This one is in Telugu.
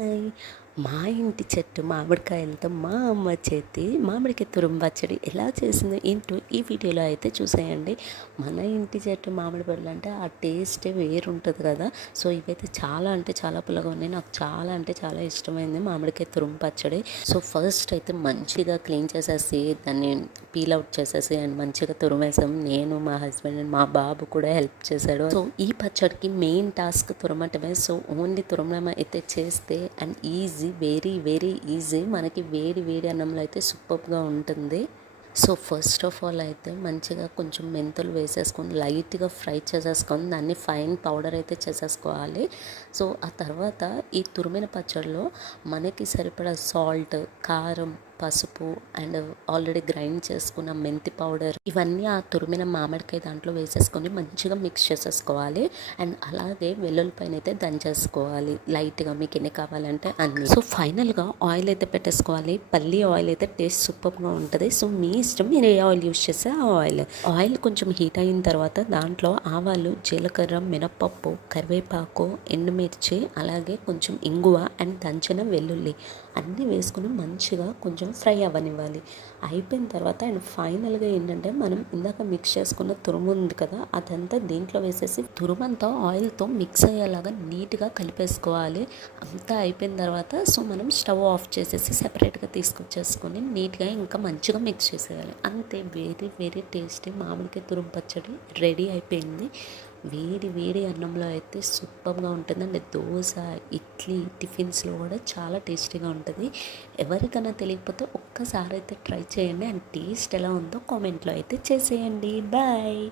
హాయ్! మా ఇంటి చెట్టు మామిడికాయలతో మా అమ్మ చేతి మామిడికాయ తురుము పచ్చడి ఎలా చేసిందో ఏంటో ఈ వీడియోలో అయితే చూసేయండి. మన ఇంటి చెట్టు మామిడి పళ్ళు అంటే ఆ టేస్టే వేరుంటుంది కదా! సో ఇవైతే చాలా అంటే చాలా పుల్లగా ఉన్నాయి. నాకు చాలా అంటే చాలా ఇష్టమైంది మామిడికాయ తురుము పచ్చడి. సో ఫస్ట్ అయితే మంచిగా క్లీన్ చేసేసి దాన్ని పీల్ అవుట్ చేసేసి అండ్ మంచిగా తురిమేసాం. నేను, మా హస్బెండ్ అండ్ మా బాబు కూడా హెల్ప్ చేశాడు. సో ఈ పచ్చడికి మెయిన్ టాస్క్ తురమటమే. సో ఓన్లీ తురమడం అయితే చేస్తే అండ్ వెరీ వెరీ ఈజీ. మనకి వేడి వేడి అన్నంలో అయితే సూపర్గా ఉంటుంది. సో ఫస్ట్ ఆఫ్ ఆల్ అయితే మంచిగా కొంచెం మెంతులు వేసేసుకొని లైట్గా ఫ్రై చేసేసుకొని దాన్ని ఫైన్ పౌడర్ అయితే చేసేసుకోవాలి. సో ఆ తర్వాత ఈ తురిమిన పచ్చడిలో మనకి సరిపడా సాల్ట్, కారం, పసుపు అండ్ ఆల్రెడీ గ్రైండ్ చేసుకున్న మెంతి పౌడర్ ఇవన్నీ ఆ తురిమిన మామిడికాయ దాంట్లో వేసేసుకొని మంచిగా మిక్స్ చేసేసుకోవాలి. అండ్ అలాగే వెల్లుల్లిపైన అయితే దంచేసుకోవాలి లైట్గా, మీకు ఎన్ని కావాలంటే అన్ని. సో ఫైనల్గా ఆయిల్ అయితే పెట్టేసుకోవాలి. పల్లి ఆయిల్ అయితే టేస్ట్ సూపర్గా ఉంటుంది. సో మీ ఇష్టం, మీరు ఏ ఆయిల్ యూస్ చేస్తే ఆ ఆయిల్ కొంచెం హీట్ అయిన తర్వాత దాంట్లో ఆవాలు, జీలకర్ర, మినపప్పు, కరివేపాకు, ఎండుమిర్చి, అలాగే కొంచెం ఇంగువ అండ్ దంచిన వెల్లుల్లి అన్నీ వేసుకుని మంచిగా కొంచెం ఫ్రై అవ్వనివ్వాలి. అయిపోయిన తర్వాత అండ్ ఫైనల్గా ఏంటంటే మనం ఇందాక మిక్స్ చేసుకున్న తురుము ఉంది కదా, అదంతా దీంట్లో వేసేసి తురుమంతా ఆయిల్తో మిక్స్ అయ్యేలాగా నీట్గా కలిపేసుకోవాలి. అంతా అయిపోయిన తర్వాత సో మనం స్టవ్ ఆఫ్ చేసేసి సెపరేట్గా తీసుకొచ్చేసుకొని నీట్గా ఇంకా మంచిగా మిక్స్ చేసేయాలి. అంతే, వెరీ వెరీ టేస్టీ మామిడికాయ తురుము పచ్చడి రెడీ అయిపోయింది. వేడి వేడి అన్నంలో అయితే సూపర్గా ఉంటుందండి. దోశ, ఇడ్లీ, టిఫిన్స్లో కూడా చాలా టేస్టీగా ఉంటుంది. ఎవరికైనా తెలియకపోతే ఒక్కసారి అయితే ట్రై చేయండి అండ్ టేస్ట్ ఎలా ఉందో కామెంట్లో అయితే చేసేయండి. బాయ్.